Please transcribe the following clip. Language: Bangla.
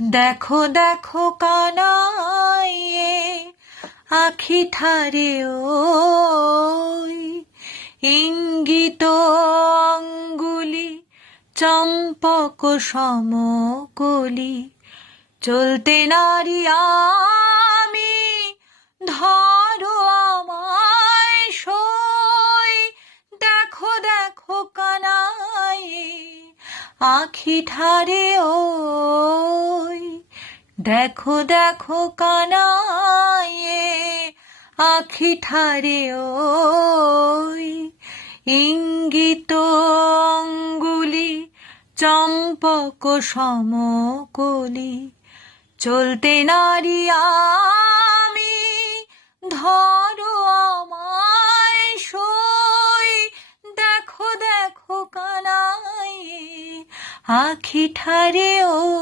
দেখো দেখো কানাই আখি ঠারে ওই ইঙ্গিত অঙ্গুলি চম্পক সমকলি চলতে নারী আমি ধরো আমায় সই দেখো দেখো কানাই আখি ঠারে ওই দেখো দেখো কানাই আখি ঠারে ওই ইঙ্গিত অঙ্গুলি চম্পক সমকলি চলতে নারী আমি ধরো আমায় সই দেখো দেখো কানাই আখি ঠারে ও